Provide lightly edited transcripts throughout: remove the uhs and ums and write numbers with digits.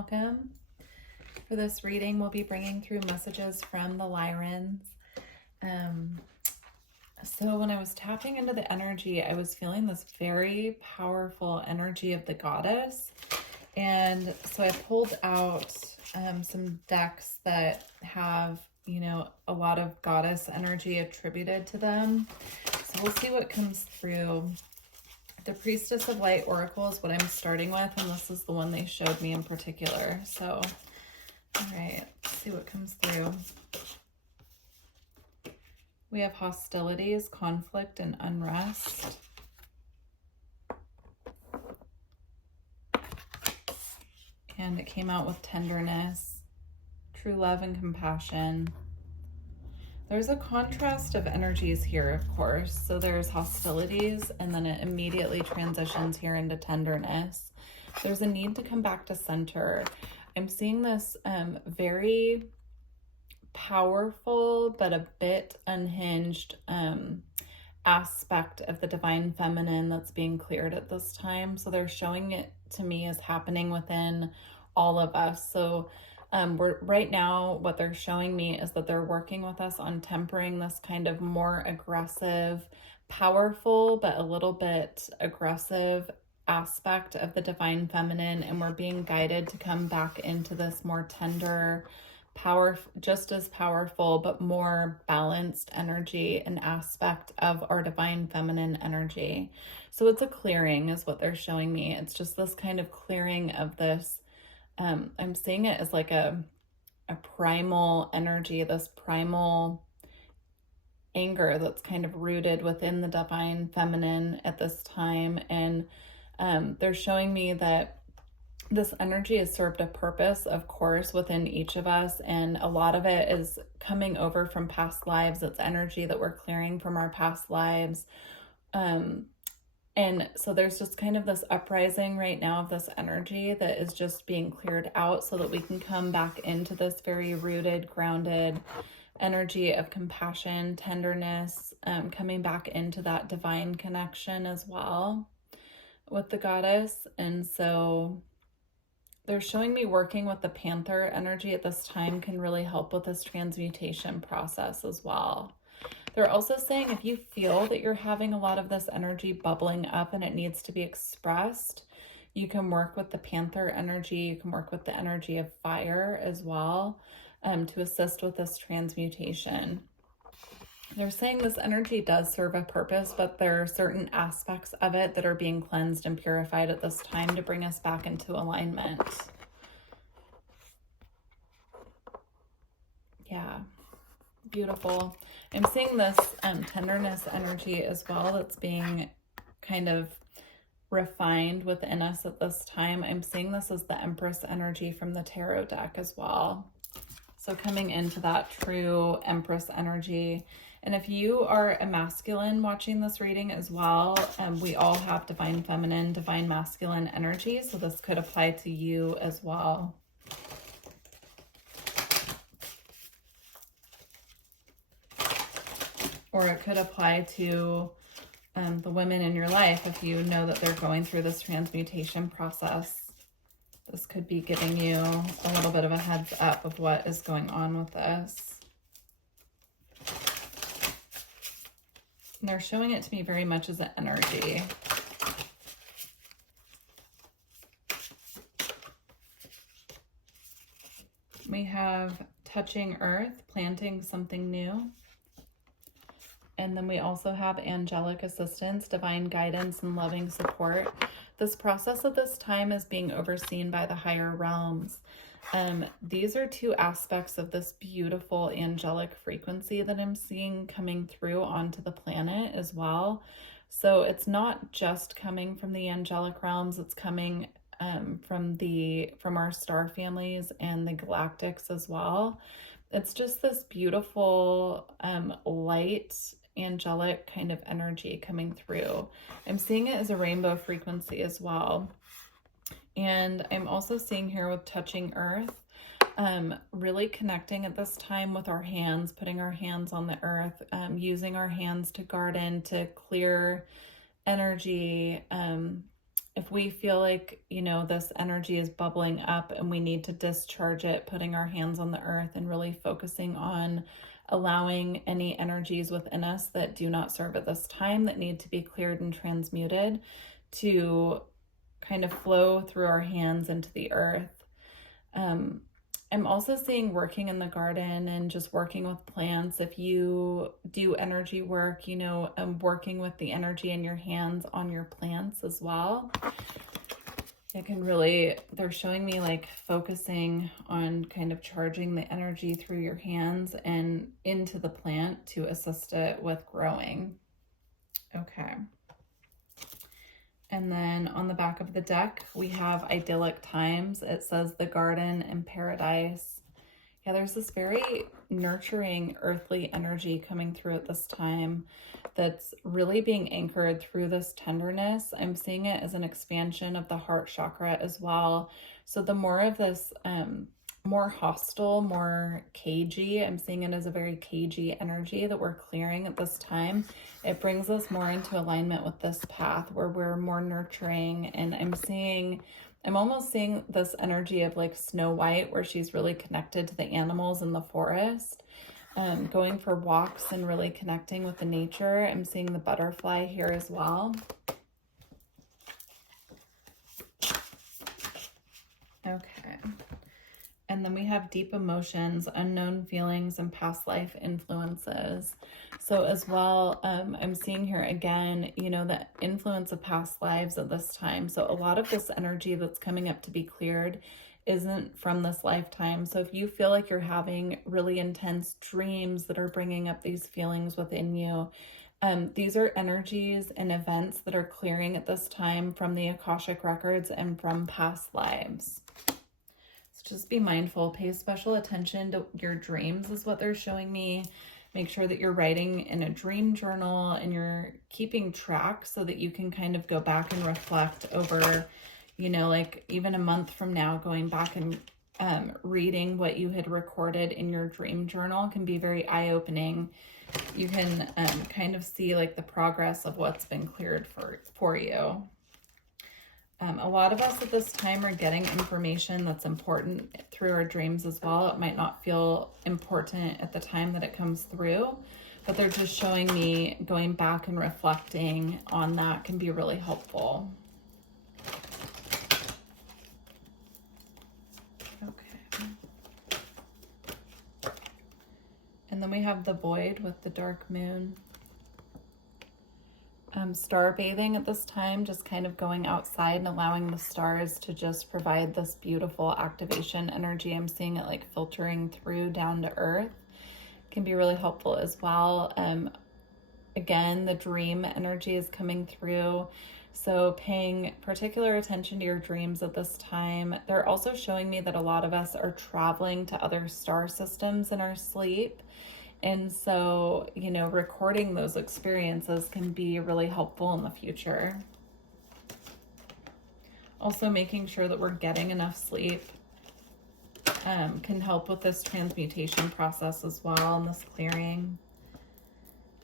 welcome. For this reading, we'll be bringing through messages from the Lyrans. So when I was tapping into the energy, I was feeling this very powerful energy of the goddess. And so I pulled out some decks that have, a lot of goddess energy attributed to them. So we'll see what comes through. The Priestess of Light Oracle is what I'm starting with, and this is the one they showed me in particular. So, all right, let's see what comes through. We have hostilities, conflict, and unrest. And it came out with tenderness, true love, and compassion. There's a contrast of energies here, of course. So there's hostilities, and then it immediately transitions here into tenderness. There's a need to come back to center. I'm seeing this very powerful, but a bit unhinged aspect of the divine feminine that's being cleared at this time. So they're showing it to me as happening within all of us. So we're right now, what they're showing me is that they're working with us on tempering this kind of more aggressive, powerful, but a little bit aggressive aspect of the divine feminine. And we're being guided to come back into this more tender, just as powerful, but more balanced energy and aspect of our divine feminine energy. So it's a clearing is what they're showing me. It's just this kind of clearing of this. I'm seeing it as like a primal energy, this primal anger that's kind of rooted within the divine feminine at this time. And they're showing me that this energy has served a purpose, of course, within each of us. And a lot of it is coming over from past lives. It's energy that we're clearing from our past lives. And so there's just kind of this uprising right now of this energy that is just being cleared out so that we can come back into this very rooted, grounded energy of compassion, tenderness, coming back into that divine connection as well with the goddess. And so they're showing me working with the Panther energy at this time can really help with this transmutation process as well. They're also saying if you feel that you're having a lot of this energy bubbling up and it needs to be expressed, you can work with the Panther energy. You can work with the energy of fire as well to assist with this transmutation. They're saying this energy does serve a purpose, but there are certain aspects of it that are being cleansed and purified at this time to bring us back into alignment. Yeah, beautiful. I'm seeing this tenderness energy as well that's being kind of refined within us at this time. I'm seeing this as the Empress energy from the tarot deck as well. So coming into that true Empress energy. And if you are a masculine watching this reading as well, we all have divine feminine, divine masculine energy. So this could apply to you as well. Or it could apply to the women in your life if you know that they're going through this transmutation process. This could be giving you a little bit of a heads up of what is going on with this. And they're showing it to me very much as an energy. We have touching earth, planting something new. And then we also have angelic assistance, divine guidance, and loving support. This process at this time is being overseen by the higher realms. These are two aspects of this beautiful angelic frequency that I'm seeing coming through onto the planet as well. So it's not just coming from the angelic realms, it's coming from our star families and the galactics as well. It's just this beautiful light angelic kind of energy coming through. I'm seeing it as a rainbow frequency as well. And I'm also seeing here with touching earth, really connecting at this time with our hands, putting our hands on the earth, using our hands to garden, to clear energy, if we feel like, this energy is bubbling up and we need to discharge it, putting our hands on the earth and really focusing on allowing any energies within us that do not serve at this time, that need to be cleared and transmuted, to kind of flow through our hands into the earth. I'm also seeing working in the garden and just working with plants. If you do energy work, working with the energy in your hands on your plants as well. It can really, they're showing me like focusing on kind of charging the energy through your hands and into the plant to assist it with growing. Okay. And then on the back of the deck, we have idyllic times. It says the garden and paradise. Yeah, there's this very nurturing earthly energy coming through at this time that's really being anchored through this tenderness. I'm seeing it as an expansion of the heart chakra as well. So the more of this, more hostile, more cagey, I'm seeing it as a very cagey energy that we're clearing at this time. It brings us more into alignment with this path where we're more nurturing. And I'm almost seeing this energy of like Snow White, where she's really connected to the animals in the forest, going for walks and really connecting with the nature. I'm seeing the butterfly here as well. Okay. And then we have deep emotions, unknown feelings, and past life influences. So as well, I'm seeing here again, the influence of past lives at this time. So a lot of this energy that's coming up to be cleared isn't from this lifetime. So if you feel like you're having really intense dreams that are bringing up these feelings within you, these are energies and events that are clearing at this time from the Akashic records and from past lives. Just be mindful, pay special attention to your dreams is what they're showing me. Make sure that you're writing in a dream journal and you're keeping track so that you can kind of go back and reflect over, like even a month from now, going back and reading what you had recorded in your dream journal can be very eye-opening. You can kind of see like the progress of what's been cleared for you. A lot of us at this time are getting information that's important through our dreams as well. It might not feel important at the time that it comes through, but they're just showing me going back and reflecting on that can be really helpful. Okay. And then we have the void with the dark moon. Star bathing at this time, just kind of going outside and allowing the stars to just provide this beautiful activation energy. I'm seeing it like filtering through down to earth. Can be really helpful as well. Again, the dream energy is coming through. So paying particular attention to your dreams at this time. They're also showing me that a lot of us are traveling to other star systems in our sleep. And so, recording those experiences can be really helpful in the future. Also, making sure that we're getting enough sleep can help with this transmutation process as well, and this clearing.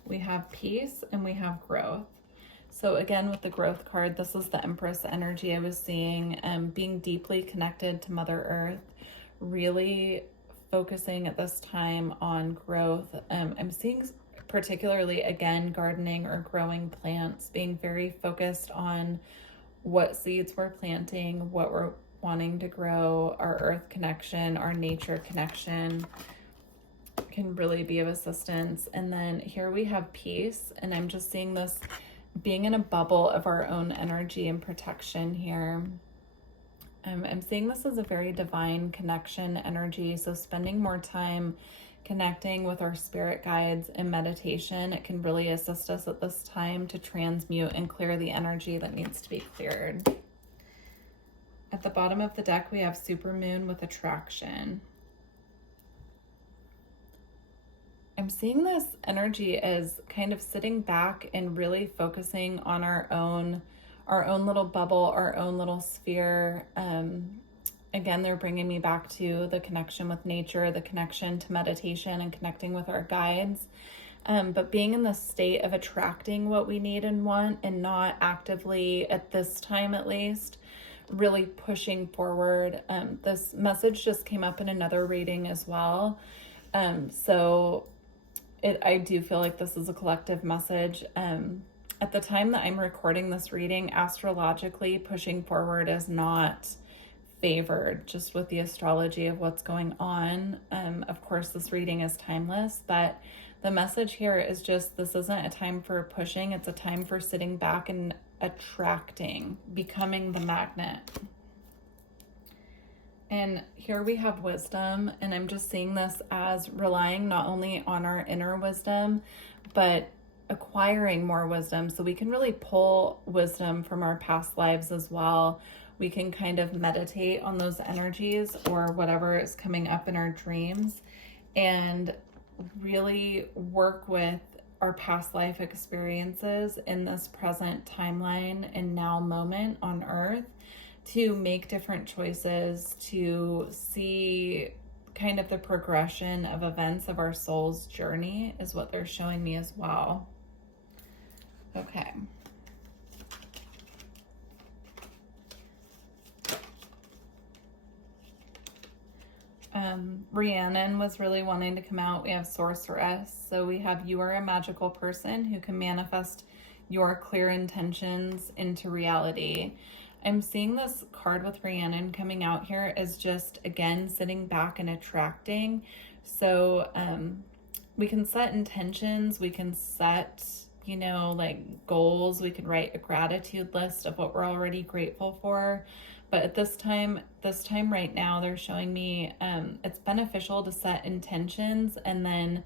We have peace and we have growth. So again, with the growth card, this is the Empress energy I was seeing, being deeply connected to Mother Earth, really focusing at this time on growth. I'm seeing particularly, again, gardening or growing plants, being very focused on what seeds we're planting, what we're wanting to grow, our earth connection, our nature connection can really be of assistance. And then here we have peace, and I'm just seeing this being in a bubble of our own energy and protection here. I'm seeing this as a very divine connection energy. So spending more time connecting with our spirit guides in meditation, it can really assist us at this time to transmute and clear the energy that needs to be cleared. At the bottom of the deck, we have Supermoon with attraction. I'm seeing this energy as kind of sitting back and really focusing on our own little bubble, our own little sphere. Again, they're bringing me back to the connection with nature, the connection to meditation and connecting with our guides. but being in the state of attracting what we need and want, and not actively, at this time at least, really pushing forward. This message just came up in another reading as well. So I do feel like this is a collective message. At the time that I'm recording this reading, astrologically, pushing forward is not favored, just with the astrology of what's going on. Of course, this reading is timeless, but the message here is just, this isn't a time for pushing. It's a time for sitting back and attracting, becoming the magnet. And here we have wisdom, and I'm just seeing this as relying not only on our inner wisdom, but acquiring more wisdom. So we can really pull wisdom from our past lives as well. We can kind of meditate on those energies or whatever is coming up in our dreams, and really work with our past life experiences in this present timeline and now moment on Earth, to make different choices, to see kind of the progression of events of our soul's journey, is what they're showing me as well. Okay. Rhiannon was really wanting to come out. We have Sorceress. So we have, you are a magical person who can manifest your clear intentions into reality. I'm seeing this card with Rhiannon coming out here as just, again, sitting back and attracting. So we can set intentions, we can set, you know, like goals, we can write a gratitude list of what we're already grateful for. But at this time right now, they're showing me it's beneficial to set intentions and then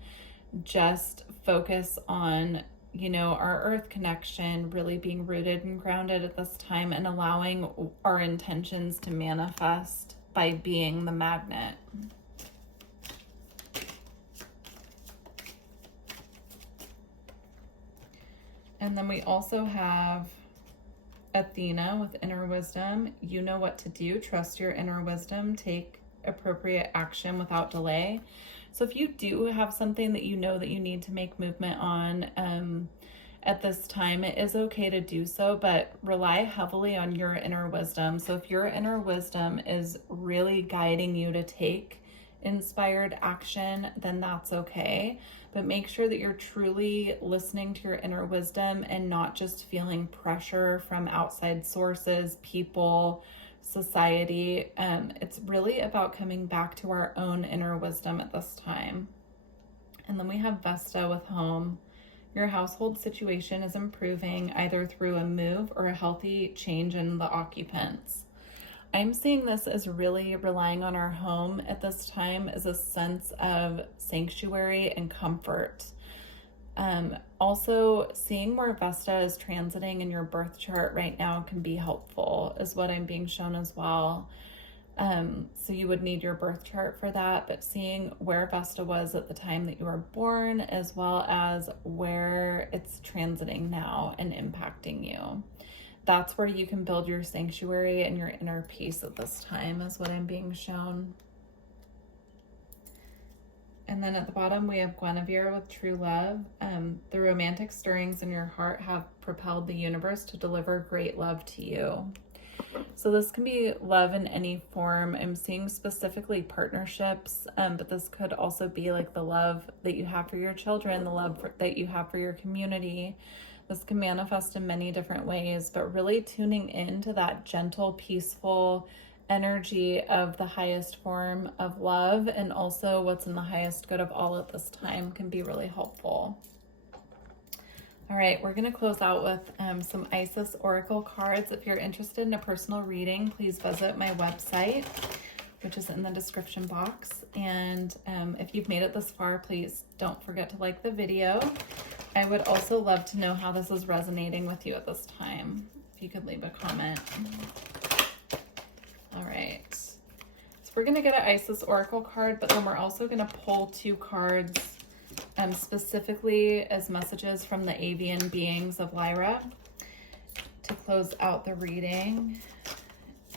just focus on, you know, our earth connection, really being rooted and grounded at this time, and allowing our intentions to manifest by being the magnet. And then we also have Athena with inner wisdom. You know what to do. Trust your inner wisdom. Take appropriate action without delay. So if you do have something that you know that you need to make movement on at this time, it is okay to do so, but rely heavily on your inner wisdom. So if your inner wisdom is really guiding you to take inspired action, then that's okay. But make sure that you're truly listening to your inner wisdom and not just feeling pressure from outside sources, people, society. It's really about coming back to our own inner wisdom at this time. And then we have Vesta with home. Your household situation is improving either through a move or a healthy change in the occupants. I'm seeing this as really relying on our home at this time as a sense of sanctuary and comfort. Also, seeing where Vesta is transiting in your birth chart right now can be helpful, is what I'm being shown as well. So you would need your birth chart for that, but seeing where Vesta was at the time that you were born, as well as where it's transiting now and impacting you. That's where you can build your sanctuary and your inner peace at this time, is what I'm being shown. And then at the bottom, we have Guinevere with true love. The romantic stirrings in your heart have propelled the universe to deliver great love to you. So this can be love in any form. I'm seeing specifically partnerships, but this could also be like the love that you have for your children, the love that you have for your community. This can manifest in many different ways, but really tuning into that gentle, peaceful energy of the highest form of love, and also what's in the highest good of all at this time, can be really helpful. All right, we're going to close out with some Isis Oracle cards. If you're interested in a personal reading, please visit my website, which is in the description box. And if you've made it this far, please don't forget to like the video. I would also love to know how this is resonating with you at this time. If you could leave a comment. All right. So we're going to get an Isis Oracle card, but then we're also going to pull 2 cards specifically as messages from the avian beings of Lyra to close out the reading.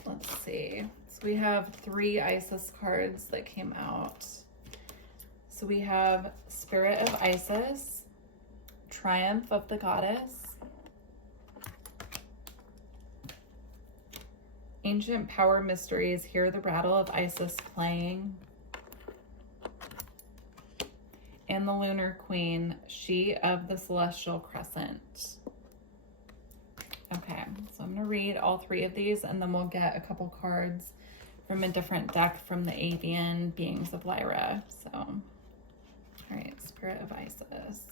Let's see. So we have 3 Isis cards that came out. So we have Spirit of Isis, triumph of the goddess. Ancient power mysteries, hear the rattle of Isis playing. And the lunar queen, she of the celestial crescent. Okay, so I'm gonna read all three of these and then we'll get a couple cards from a different deck from the avian beings of Lyra. So, all right, Spirit of Isis.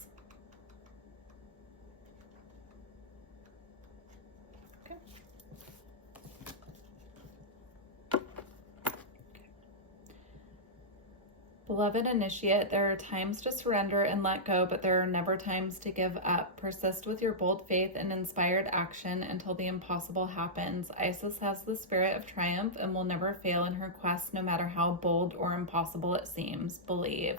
Beloved initiate, there are times to surrender and let go, but there are never times to give up. Persist with your bold faith and inspired action until the impossible happens. Isis has the spirit of triumph and will never fail in her quest, no matter how bold or impossible it seems. Believe.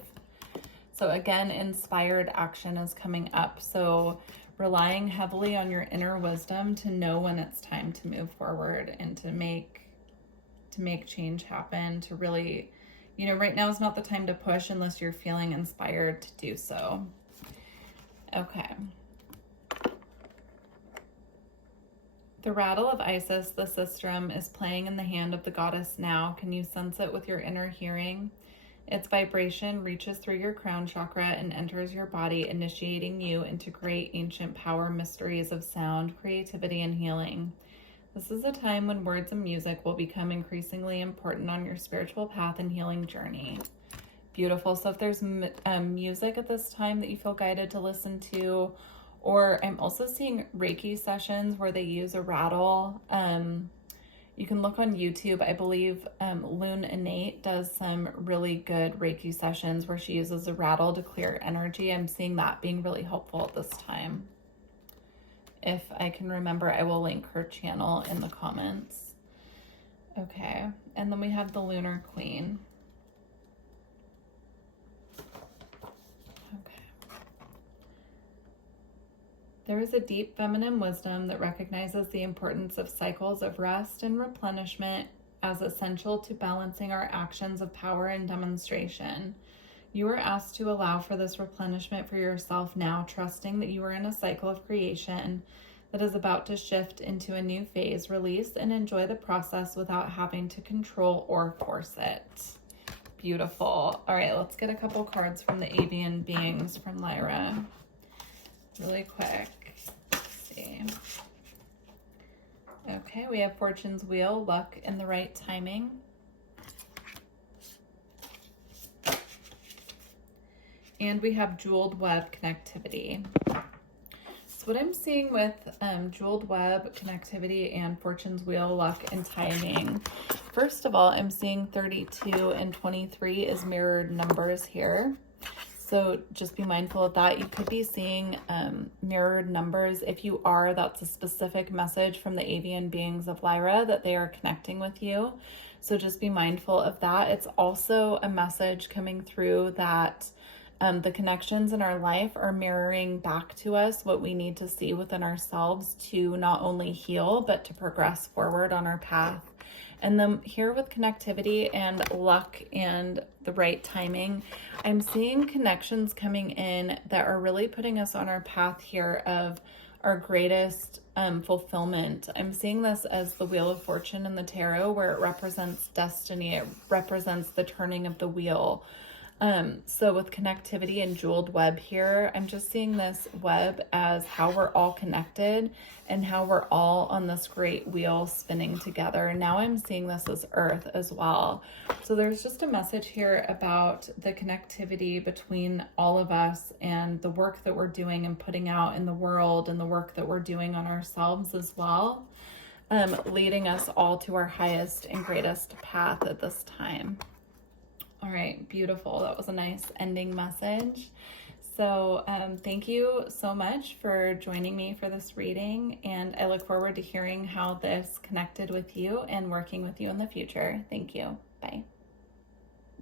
So again, inspired action is coming up. So relying heavily on your inner wisdom to know when it's time to move forward and to make change happen, to really, you know, right now is not the time to push unless you're feeling inspired to do so. Okay. The rattle of Isis, the sistrum, is playing in the hand of the goddess now. Can you sense it with your inner hearing? Its vibration reaches through your crown chakra and enters your body, initiating you into great ancient power mysteries of sound, creativity, and healing. This is a time when words and music will become increasingly important on your spiritual path and healing journey. Beautiful. So if there's music at this time that you feel guided to listen to, or I'm also seeing Reiki sessions where they use a rattle. You can look on YouTube. I believe Loon Innate does some really good Reiki sessions where she uses a rattle to clear energy. I'm seeing that being really helpful at this time. If I can remember, I will link her channel in the comments. Okay, and then we have the Lunar Queen. Okay. There is a deep feminine wisdom that recognizes the importance of cycles of rest and replenishment as essential to balancing our actions of power and demonstration. You are asked to allow for this replenishment for yourself now, trusting that you are in a cycle of creation that is about to shift into a new phase. Release and enjoy the process without having to control or force it. Beautiful. All right, let's get a couple cards from the avian beings from Lyra. Really quick. Let's see. Okay, we have Fortune's Wheel, luck and the right timing. And we have Jeweled Web, connectivity. So what I'm seeing with Jeweled Web, connectivity, and Fortune's Wheel, luck and timing. First of all, I'm seeing 32 and 23 is mirrored numbers here. So just be mindful of that. You could be seeing mirrored numbers. If you are, that's a specific message from the avian beings of Lyra that they are connecting with you. So just be mindful of that. It's also a message coming through that the connections in our life are mirroring back to us what we need to see within ourselves to not only heal, but to progress forward on our path. And then here with connectivity and luck and the right timing, I'm seeing connections coming in that are really putting us on our path here of our greatest fulfillment. I'm seeing this as the Wheel of Fortune in the tarot, where it represents destiny. It represents the turning of the wheel. So with connectivity and Jeweled Web here, I'm just seeing this web as how we're all connected and how we're all on this great wheel spinning together. Now I'm seeing this as Earth as well. So there's just a message here about the connectivity between all of us and the work that we're doing and putting out in the world and the work that we're doing on ourselves as well, leading us all to our highest and greatest path at this time. All right, beautiful. That was a nice ending message. So thank you so much for joining me for this reading, and I look forward to hearing how this connected with you and working with you in the future. Thank you. Bye.